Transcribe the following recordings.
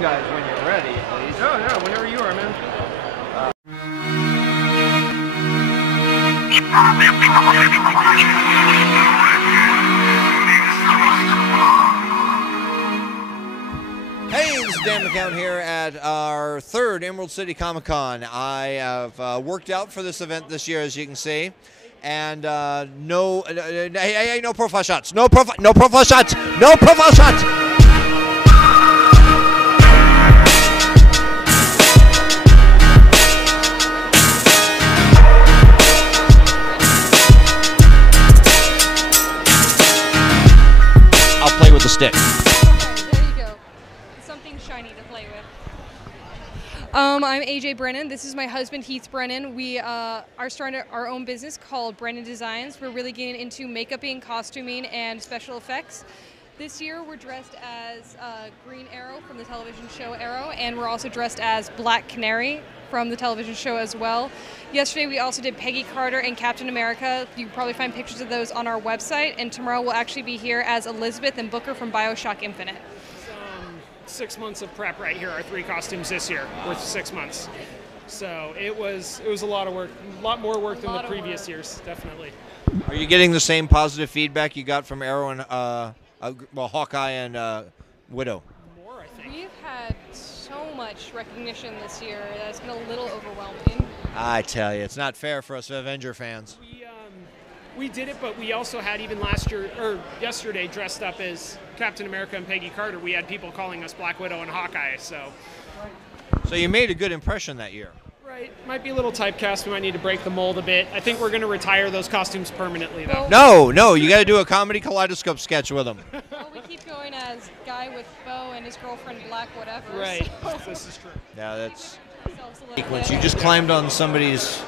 guys when you're ready, please. Oh, yeah, whenever you are, man. Hey, this is Dan McKown here at our third Emerald City ComiCon. I have worked out for this event this year, as you can see. And no profile shots. No profile shots. No profile shots. I'll play with the stick. Okay, there you go. Something shiny to play with. I'm AJ Brennan. This is my husband, Heath Brennan. We are starting our own business called Brennan Designs. We're really getting into makeuping, costuming, and special effects. This year we're dressed as Green Arrow from the television show Arrow, and we're also dressed as Black Canary from the television show as well. Yesterday we also did Peggy Carter and Captain America. You can probably find pictures of those on our website, and tomorrow we'll actually be here as Elizabeth and Booker from BioShock Infinite. 6 months of prep right here. Our 3 costumes this year with 6 months. So it was a lot of work, a lot more work than the previous years, definitely. Are you getting the same positive feedback you got from Arrow and well, Hawkeye and Widow? More, I think. We've had so much recognition this year that it's been a little overwhelming. I tell you, it's not fair for us Avenger fans. We did it, but we also had even last year or yesterday dressed up as Captain America and Peggy Carter. We had people calling us Black Widow and Hawkeye. So you made a good impression that year. Right, might be a little typecast. We might need to break the mold a bit. I think we're going to retire those costumes permanently, though. No, you got to do a comedy Kaleidoscope sketch with them. Well, we keep going as guy with bow and his girlfriend black whatever. Right, so. This is true. Yeah, that's sequence. You just climbed on somebody's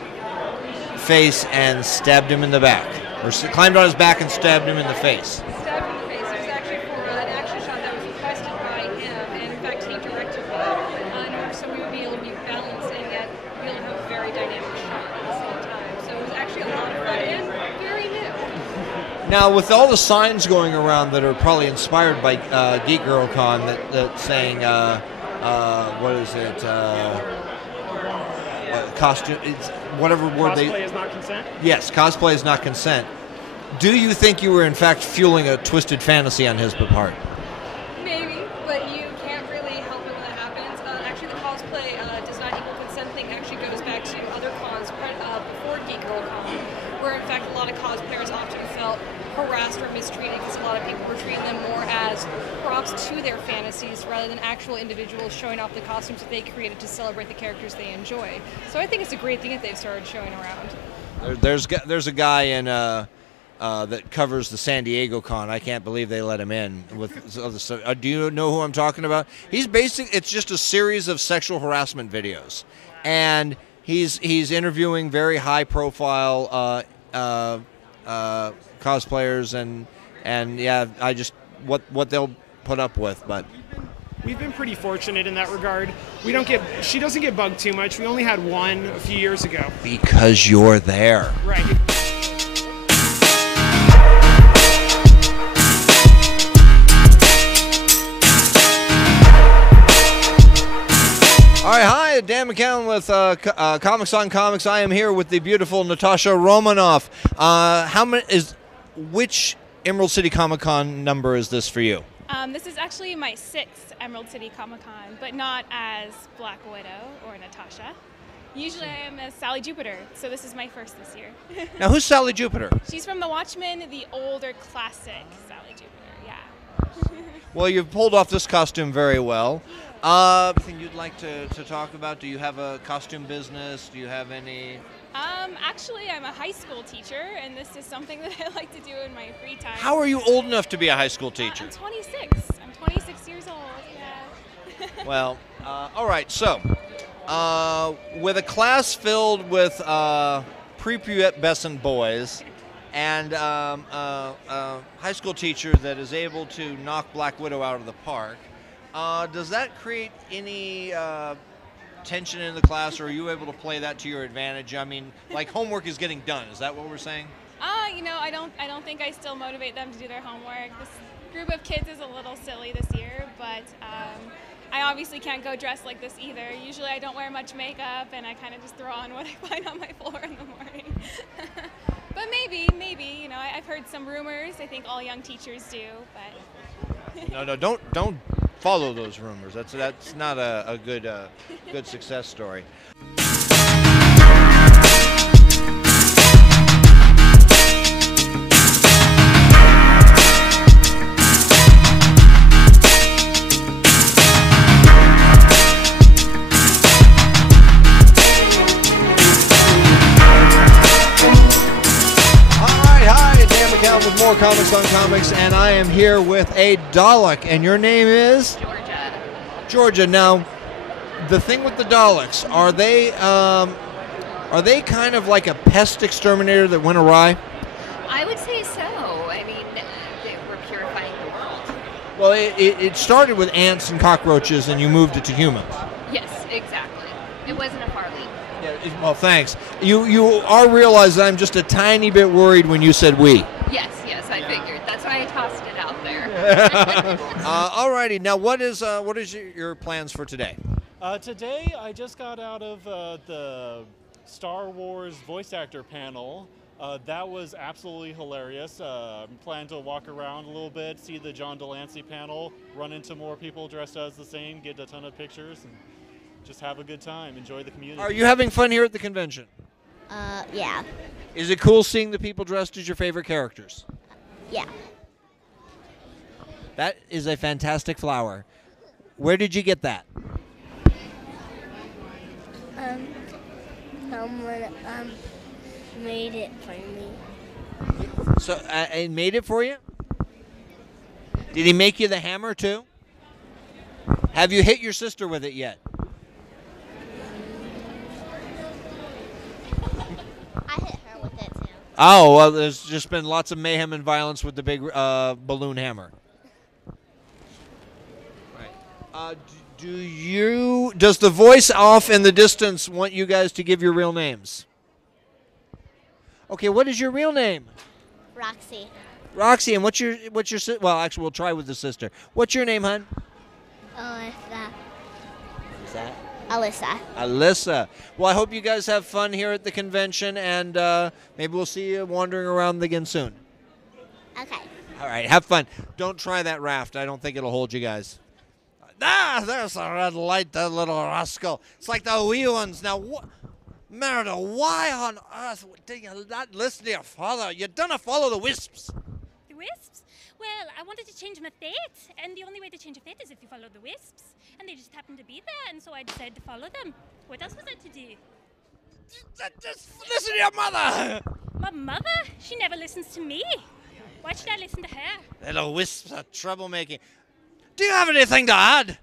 face and stabbed him in the back, or climbed on his back and stabbed him in the face. Stabbed in the face. It was actually for an action shot that was requested by him, and in fact he directed it in order so we would be able to be balanced and yet be able to have a very dynamic shot at the same time. So it was actually a lot of fun and very new. Now, with all the signs going around that are probably inspired by Geek Girl Con that saying, what is it? Costume, it's whatever word Cosplay is not consent? Yes, cosplay is not consent. Do you think you were in fact fueling a twisted fantasy on his part? Maybe, but you can't really help it when that happens. Actually, the cosplay does not equal consent thing actually goes back to other cons before Geek Girl Con, where in fact a lot of cosplayers often felt harassed or mistreated because a lot of people were treating them more as props to their fantasies rather than actual individuals showing off the costumes that they created to celebrate the characters they enjoy. So I think it's a great thing that they've started showing around. There's a guy in that covers the San Diego Con. I can't believe they let him in with other stuff. Do you know who I'm talking about? It's just a series of sexual harassment videos, and he's interviewing very high profile cosplayers and yeah, I just what they'll put up with, but we've been pretty fortunate in that regard. She doesn't get bugged too much. We only had one a few years ago. Because you're there. Right. All right, hi, Dan McKown with Comics on Comics. I am here with the beautiful Natasha Romanoff. Which Emerald City Comic-Con number is this for you? This is actually my 6th Emerald City Comic-Con, but not as Black Widow or Natasha. Usually I am as Sally Jupiter, so this is my first this year. Now, who's Sally Jupiter? She's from The Watchmen, the older classic Sally Jupiter, yeah. Well, you've pulled off this costume very well. Anything you'd like to talk about? Do you have a costume business? Do you have any? Actually, I'm a high school teacher, and this is something that I like to do in my free time. How are you old enough to be a high school teacher? I'm 26. I'm 26 years old, yeah. Well, all right, so with a class filled with prepubescent boys and a high school teacher that is able to knock Black Widow out of the park, does that create any tension in the class, or are you able to play that to your advantage? I mean, like, homework is getting done. Is that what we're saying? You know, I don't think I still motivate them to do their homework. This group of kids is a little silly this year, but I obviously can't go dressed like this either. Usually I don't wear much makeup, and I kind of just throw on what I find on my floor in the morning. But maybe, you know, I've heard some rumors. I think all young teachers do, but. No, don't follow those rumors. That's not a good success story. McKown with more Comics on Comics, and I am here with a Dalek, and your name is? Georgia. Georgia. Now, the thing with the Daleks, are they kind of like a pest exterminator that went awry? I would say so. I mean, we're purifying the world. Well, it started with ants and cockroaches, and you moved it to humans. Yes, exactly. It wasn't a Harley. Yeah, well, thanks. You are realize that I'm just a tiny bit worried when you said we. Yes, I figured. That's why I tossed it out there. Alrighty, now what is your plans for today? Today I just got out of the Star Wars voice actor panel. That was absolutely hilarious. Plan to walk around a little bit, see the John Delancey panel, run into more people dressed as the same, get a ton of pictures, and just have a good time, enjoy the community. Are you having fun here at the convention? Yeah. Is it cool seeing the people dressed as your favorite characters? Yeah. That is a fantastic flower. Where did you get that? Someone made it for me. So I made it for you? Did he make you the hammer too? Have you hit your sister with it yet? I hit her with it too. Oh, well, there's just been lots of mayhem and violence with the big balloon hammer. Right. Does the voice off in the distance want you guys to give your real names? Okay, what is your real name? Roxy. Roxy, and what's your well, actually, we'll try with the sister. What's your name, hon? Alyssa. Is that? Alyssa. Alyssa. Well, I hope you guys have fun here at the convention, and maybe we'll see you wandering around again soon. Okay. All right, have fun. Don't try that raft. I don't think it'll hold you guys. Ah, there's a red light, that little rascal. It's like the wee ones. Now, Merida, why on earth did you not listen to your father? You don't follow the wisps. The wisps? Well, I wanted to change my fate, and the only way to change your fate is if you follow the wisps. And they just happened to be there, and so I decided to follow them. What else was I to do? Just listen to your mother. My mother? She never listens to me. Why should I listen to her? Little wisps are troublemaking. Do you have anything to add?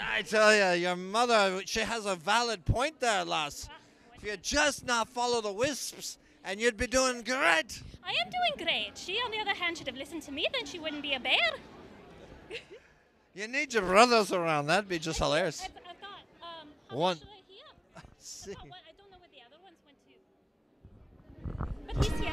I tell you, your mother, she has a valid point there, lass. If you just not follow the wisps, and you'd be doing great. I am doing great. She, on the other hand, should have listened to me, then she wouldn't be a bear. You need your brothers around. That'd be just hilarious. I've got, how One. much do I hear? See. I've got one. I don't know where the other ones went to. But he's here.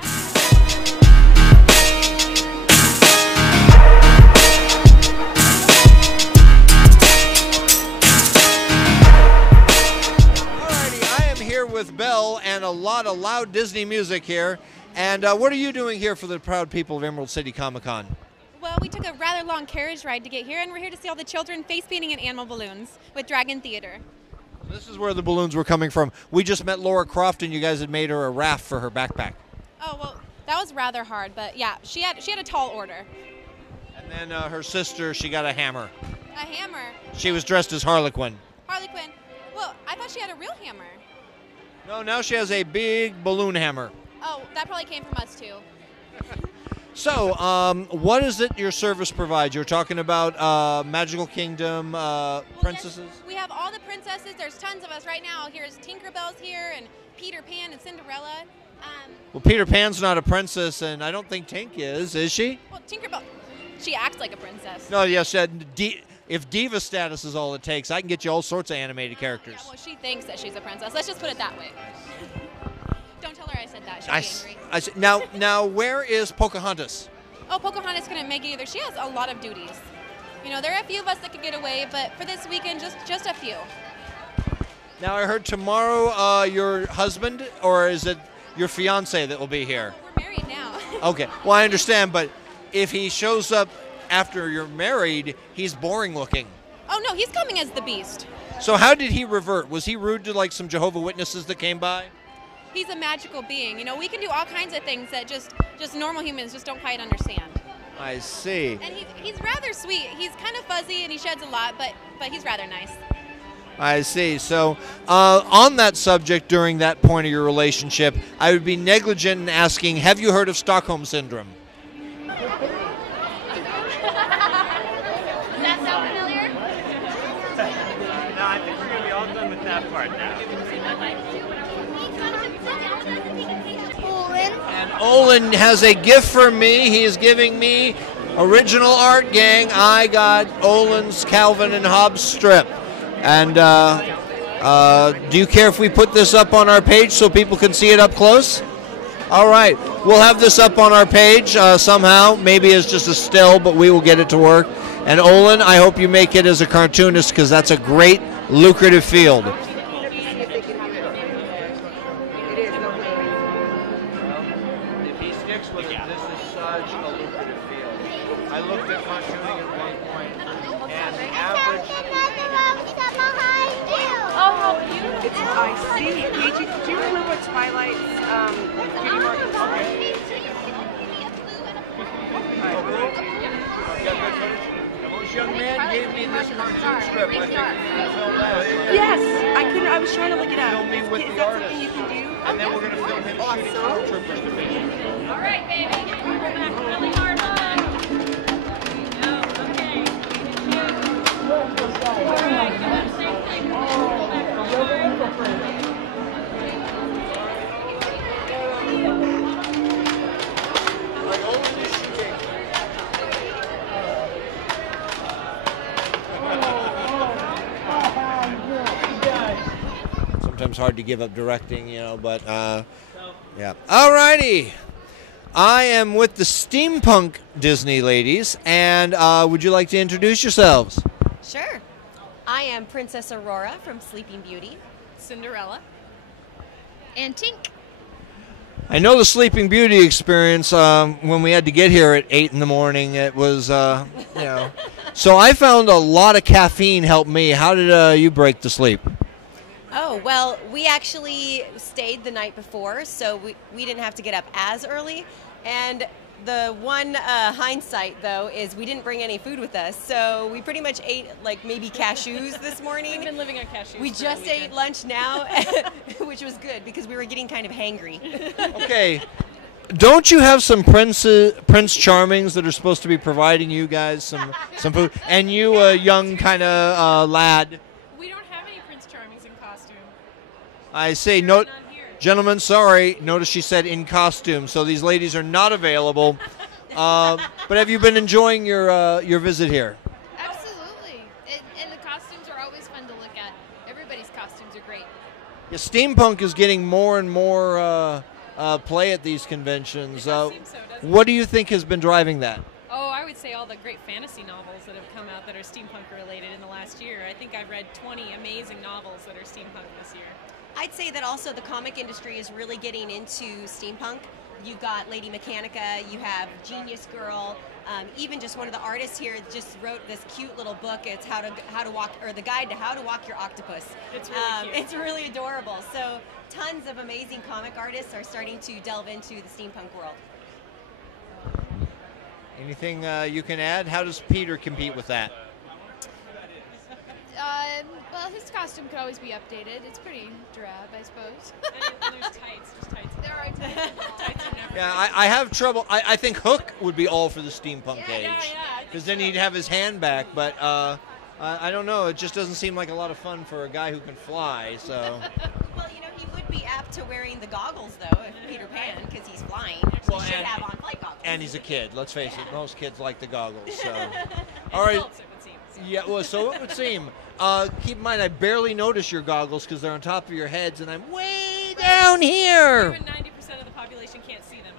Alrighty, I am here with Belle and a lot of loud Disney music here. And what are you doing here for the proud people of Emerald City Comic-Con? Well, we took a rather long carriage ride to get here, and we're here to see all the children face painting and animal balloons with Dragon Theater. This is where the balloons were coming from. We just met Laura Croft, and you guys had made her a raft for her backpack. Oh, well, that was rather hard, but yeah, she had a tall order. And then her sister, she got a hammer. A hammer. She was dressed as Harley Quinn. Harley Quinn. Well, I thought she had a real hammer. No, now she has a big balloon hammer. Oh, that probably came from us, too. So, what is it your service provides? You're talking about Magical Kingdom princesses? Yes, we have all the princesses. There's tons of us right now. Here's Tinkerbell's here, and Peter Pan and Cinderella. Well, Peter Pan's not a princess, and I don't think Tink is she? Well, Tinkerbell, she acts like a princess. No, yes, if diva status is all it takes, I can get you all sorts of animated characters. Yeah, well, she thinks that she's a princess. Let's just put it that way. Don't tell her I said that. She'll be angry. Now, where is Pocahontas? Oh, Pocahontas couldn't make it either. She has a lot of duties. You know, there are a few of us that could get away, but for this weekend, just a few. Now, I heard tomorrow your husband, or is it your fiance that will be here? We're married now. Okay. Well, I understand, but if he shows up after you're married, he's boring looking. Oh, no, he's coming as the Beast. So how did he revert? Was he rude to like some Jehovah's Witnesses that came by? He's a magical being. You know, we can do all kinds of things that just normal humans just don't quite understand. I see. And he's rather sweet. He's kind of fuzzy and he sheds a lot, but he's rather nice. I see. So on that subject, during that point of your relationship, I would be negligent in asking, have you heard of Stockholm Syndrome? No, I think we're going to be all done with that part now. And Olin has a gift for me. He is giving me original art, gang. I got Olin's Calvin and Hobbes strip. And do you care if we put this up on our page so people can see it up close? All right. We'll have this up on our page somehow. Maybe it's just a still, but we will get it to work. And Olin, I hope you make it as a cartoonist because that's a great, lucrative field. If he sticks with it, this is such a lucrative field. I looked at cartooning at one point, and the average... Oh, how beautiful. I see. Paige, do you remember Twilight's cutie mark? This young man gave me this cartoon strip. I think we can film that. Yes, I was trying to look it up. Film me with the artist. Something you can do? And then we're going to film him shooting stormtroopers to me. All right, baby. Really hard on. Sometimes hard to give up directing, you know, but yeah. Alrighty. I am with the Steampunk Disney ladies, and would you like to introduce yourselves? Sure. I am Princess Aurora from Sleeping Beauty. Cinderella. And Tink. I know the Sleeping Beauty experience when we had to get here at 8 in the morning. It was, you know. So I found a lot of caffeine helped me. How did you break the sleep? Oh, well, we actually stayed the night before, so we didn't have to get up as early. And the one hindsight, though, is we didn't bring any food with us, so we pretty much ate, like, maybe cashews this morning. We've been living on cashews. We just ate lunch now, which was good because we were getting kind of hangry. Okay. Don't you have some Prince Charmings that are supposed to be providing you guys some food? And you, a young kind of lad. We don't have any Prince Charmings in costume. I say, no, gentlemen, sorry. Notice she said in costume, so these ladies are not available. But have you been enjoying your visit here? Absolutely. And the costumes are always fun to look at. Everybody's costumes are great. Yeah, steampunk is getting more and more play at these conventions. What do you think has been driving that? Oh, I would say all the great fantasy novels that have come out that are steampunk related in the last year. I think I've read 20 amazing novels that are steampunk this year. I'd say that also the comic industry is really getting into steampunk. You've got Lady Mechanica, you have Genius Girl, even just one of the artists here just wrote this cute little book. It's how to walk, or the guide to how to walk your octopus. It's really cute. It's really adorable. So tons of amazing comic artists are starting to delve into the steampunk world. Anything you can add? How does Peter compete with that? Well, his costume could always be updated. It's pretty drab, I suppose. And there's tights. There's tights. There are tights. Tights are never. Yeah, I have trouble. I think Hook would be all for the steampunk age. Because then he'd have his hand back. But I don't know. It just doesn't seem like a lot of fun for a guy who can fly. So. Well, you know, he would be apt to wearing the goggles, though, if Peter Pan, because he's flying. So he should have on flight goggles. And he's a kid. Let's face it. Most kids like the goggles. So. All right. Yeah, well, so it would seem. Keep in mind, I barely notice your goggles because they're on top of your heads, and I'm way down here. Even 90% of the population can't see them.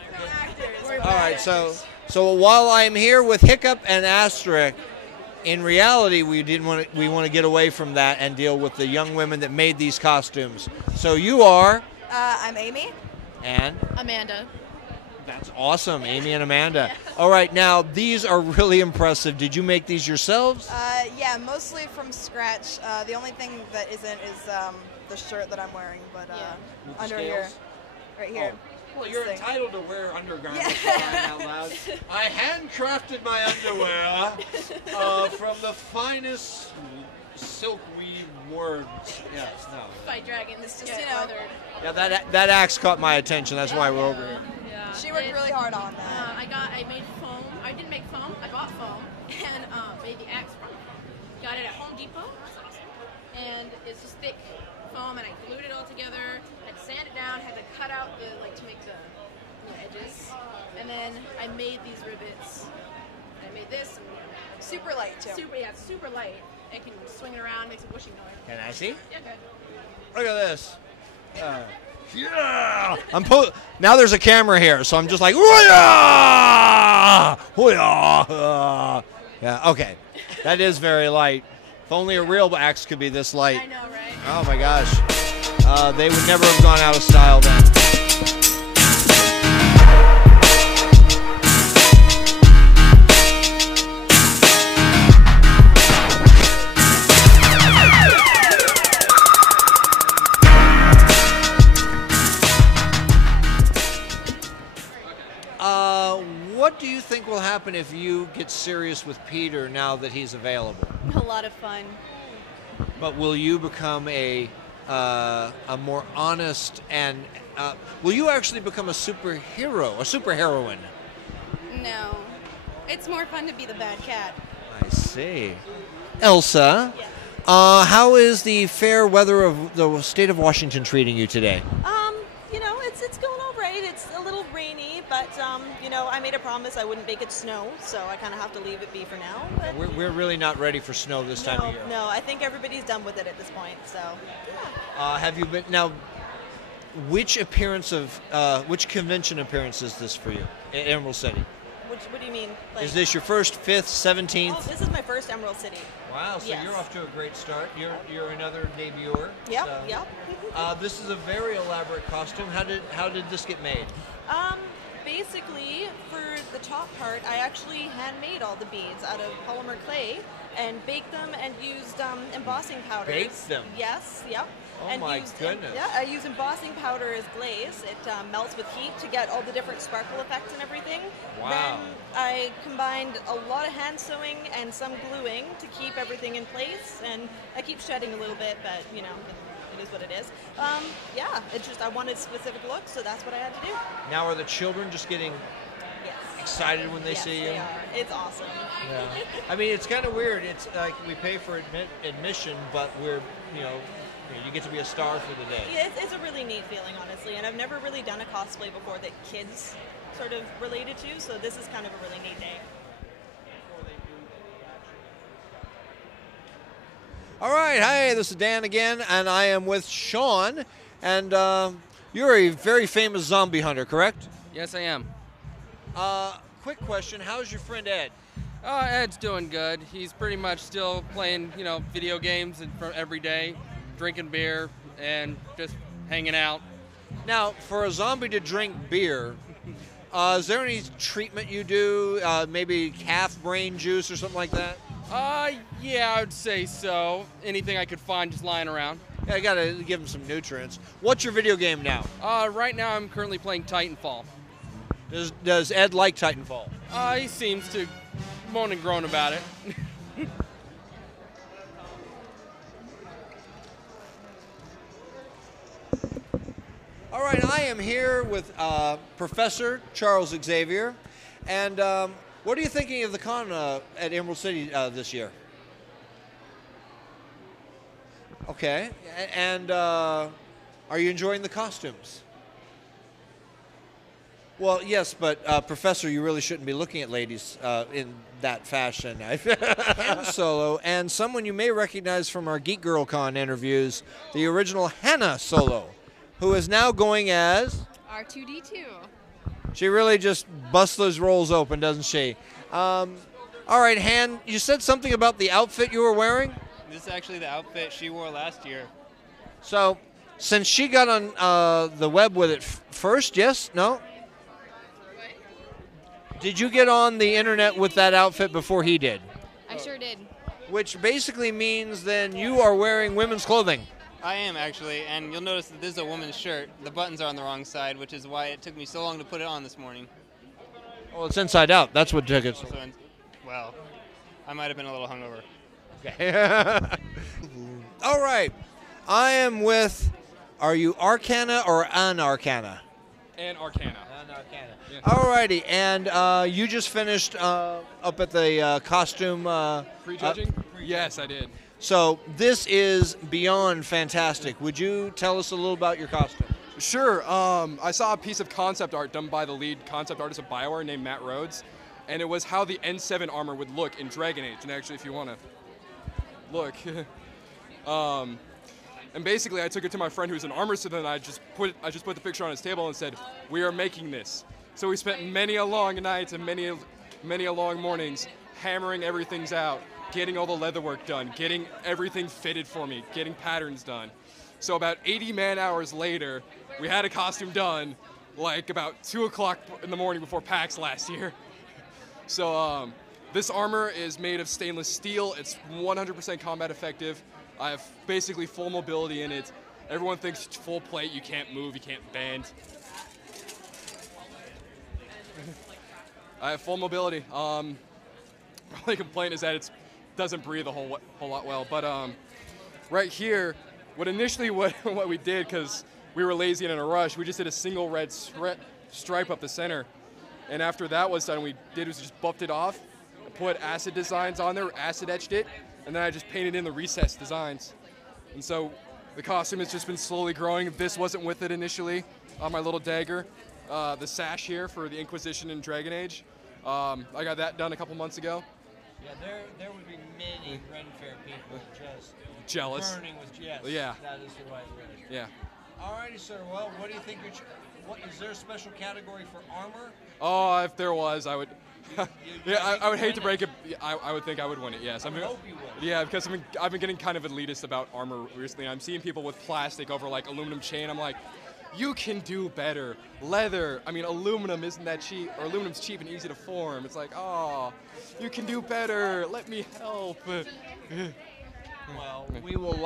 I All right, so while I'm here with Hiccup and Asterisk, in reality, we want to get away from that and deal with the young women that made these costumes. So you are? I'm Amy. And? Amanda. That's awesome, Amy and Amanda. All right, now these are really impressive. Did you make these yourselves? Yeah, mostly from scratch. The only thing that isn't is the shirt that I'm wearing, but under here, right here. Oh. Well, you're entitled to wear undergarments, for crying out loud. I handcrafted my underwear from the finest silk weave words. Yes, no. Fight dragon. It's just, Yeah, that axe caught my attention. That's why we're over here. Yeah. She worked really hard on that. I made foam. I didn't make foam. I bought foam and made the axe from foam. Got it at Home Depot. And it's just thick foam, and I glued it all together. Had to sand it down. Had to cut out to make the edges. And then I made these rivets. I made this. Super light too. Super light. And can swing it around, makes a whooshing noise. Can I see? Yeah, good. Look at this. Yeah! Now there's a camera here, so I'm just like, hoo-yah! Hoo-yah! Yeah, okay. That is very light. If only a real axe could be this light. I know, right? Oh my gosh. They would never have gone out of style then. What do you think will happen if you get serious with Peter now that he's available? A lot of fun. But will you become a more honest and will you actually become a superhero, a superheroine? No. It's more fun to be the bad cat. I see. Elsa, how is the fair weather of the state of Washington treating you today? It's going all right. It's a little rainy, but I made a promise I wouldn't make it snow, so I kind of have to leave it be for now. But We're really not ready for snow this time of year. No, I think everybody's done with it at this point. So, yeah. Have you been now? Which convention appearance is this for you in Emerald City? What do you mean? Is this your first, 5th, 17th? Oh, this is my first Emerald City. Wow, so you're off to a great start. You're another debuter. Yep, so. yep. This is a very elaborate costume. How did this get made? Basically, for the top part, I actually handmade all the beads out of polymer clay and baked them and used embossing powders. Baked them? Yes, yep. Oh and my goodness. Yeah, I use embossing powder as glaze. It melts with heat to get all the different sparkle effects and everything. Wow. Then I combined a lot of hand sewing and some gluing to keep everything in place. And I keep shedding a little bit, but it is what it is. Yeah, it's just I wanted a specific look, so that's what I had to do. Now, are the children just getting excited when they see you? They are. It's awesome. Yeah. I mean, it's kind of weird. It's like we pay for admission, but we're, you get to be a star for the day. Yeah, it's a really neat feeling, honestly, and I've never really done a cosplay before that kids sort of related to, so this is kind of a really neat day. All right, hi, this is Dan again, and I am with Shawn, and you're a very famous zombie hunter, correct? Yes, I am. Quick question, how's your friend Ed? Ed's doing good. He's pretty much still playing, video games every day, drinking beer, and just hanging out. Now, for a zombie to drink beer, is there any treatment you do? Maybe calf brain juice or something like that? Yeah, I would say so. Anything I could find just lying around. Yeah, I gotta give him some nutrients. What's your video game now? Right now I'm currently playing Titanfall. Does Ed like Titanfall? He seems to moan and groan about it. All right, I am here with Professor Charles Xavier, and what are you thinking of the con at Emerald City this year? Okay, and are you enjoying the costumes? Well, yes, but Professor, you really shouldn't be looking at ladies in that fashion. Han Solo, and someone you may recognize from our Geek Girl Con interviews, the original Hannah Solo, who is now going as R2D2. She really just busts those rolls open, doesn't she? All right, Han, you said something about the outfit you were wearing? This is actually the outfit she wore last year. So, since she got on the web with it first, yes? No? Did you get on the internet with that outfit before he did? I sure did. Which basically means then you are wearing women's clothing. I am actually, and you'll notice that this is a woman's shirt. The buttons are on the wrong side, which is why it took me so long to put it on this morning. Well, it's inside out. That's what took it. Well, I might have been a little hungover. Okay. All right. I am with, are you Arcana or an Arcana? And Arcana. Yeah. All righty. And you just finished up at the costume. Prejudging? Yes, I did. So this is beyond fantastic. Would you tell us a little about your costume? Sure. I saw a piece of concept art done by the lead concept artist of BioWare named Matt Rhodes, and it was how the N7 armor would look in Dragon Age. And actually, if you want to look, and basically, I took it to my friend who's an armor student, and I just put the picture on his table and said, "We are making this." So we spent many a long nights and many a long mornings hammering everything out, getting all the leather work done, getting everything fitted for me, getting patterns done. So about 80 man-hours later, we had a costume done, like about 2 o'clock in the morning before PAX last year. So this armor is made of stainless steel. It's 100% combat effective. I have basically full mobility in it. Everyone thinks it's full plate, you can't move, you can't bend. I have full mobility. My only complaint is that it doesn't breathe a whole lot well. But right here, what we did, because we were lazy and in a rush, we just did a single red stripe up the center. And after that was done, we just buffed it off, put acid designs on there, acid etched it, and then I just painted in the recessed designs. And so the costume has just been slowly growing. This wasn't with it initially. My little dagger, the sash here for the Inquisition in Dragon Age. I got that done a couple months ago. Yeah, there would be many Ren Fair people just jealous. Burning with yes. Yeah. That is the right word. Yeah. Alrighty, sir. Well, what do you think? What is there a special category for armor? Oh, if there was, I would. Yeah, I would hate to break it. I would think I would win it. Yes, I hope you would. Yeah, because I've been getting kind of elitist about armor recently. I'm seeing people with plastic over like aluminum chain. I'm like, you can do better. Leather. I mean, aluminum isn't that cheap, or aluminum's cheap and easy to form. It's like, oh, you can do better. Let me help. Well, we will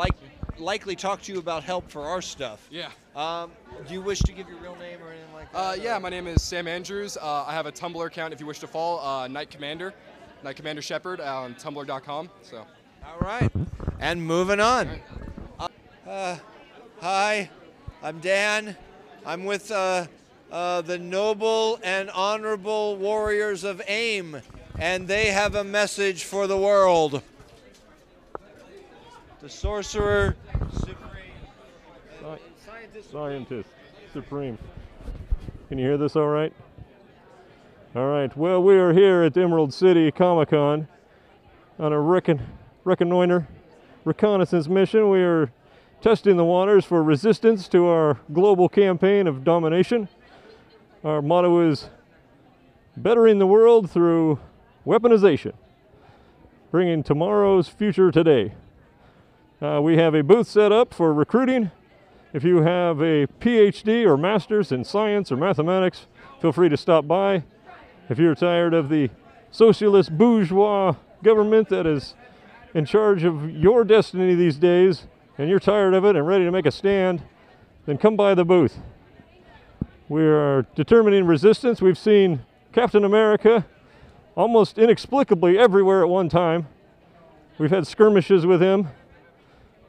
likely talk to you about help for our stuff. Yeah. Do you wish to give your real name or anything like that? Yeah, my name is Sam Andrews. I have a Tumblr account if you wish to follow, Knight Commander Shepherd on Tumblr.com. So. All right. And moving on. Hi, I'm Dan. I'm with the noble and honorable warriors of AIM, and they have a message for the world. The Sorcerer Supreme. Scientist Supreme. Can you hear this all right? All right. Well, we are here at Emerald City ComiCon on a reconnaissance mission. We are testing the waters for resistance to our global campaign of domination. Our motto is bettering the world through weaponization, bringing tomorrow's future today. We have a booth set up for recruiting. If you have a PhD or master's in science or mathematics, feel free to stop by. If you're tired of the socialist bourgeois government that is in charge of your destiny these days, and you're tired of it and ready to make a stand, then come by the booth. We are determining resistance. We've seen Captain America almost inexplicably everywhere at one time. We've had skirmishes with him.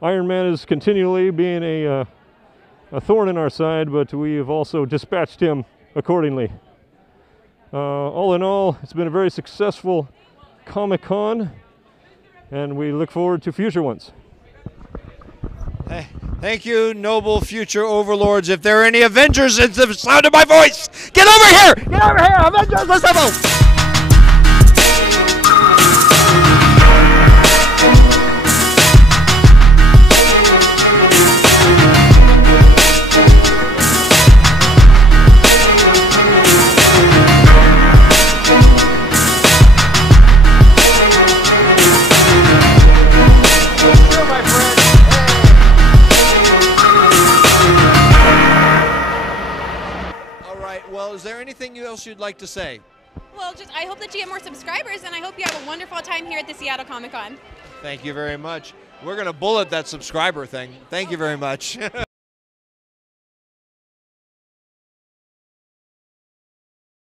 Iron Man is continually being a thorn in our side, but we have also dispatched him accordingly. All in all, it's been a very successful Comic-Con, and we look forward to future ones. Hey, thank you, noble future overlords. If there are any Avengers in the sound of my voice, get over here! Get over here! Avengers assemble! Well, is there anything else you'd like to say? Well, just I hope that you get more subscribers, and I hope you have a wonderful time here at the Seattle Comic Con. Thank you very much. We're going to bullet that subscriber thing. Thank you very much.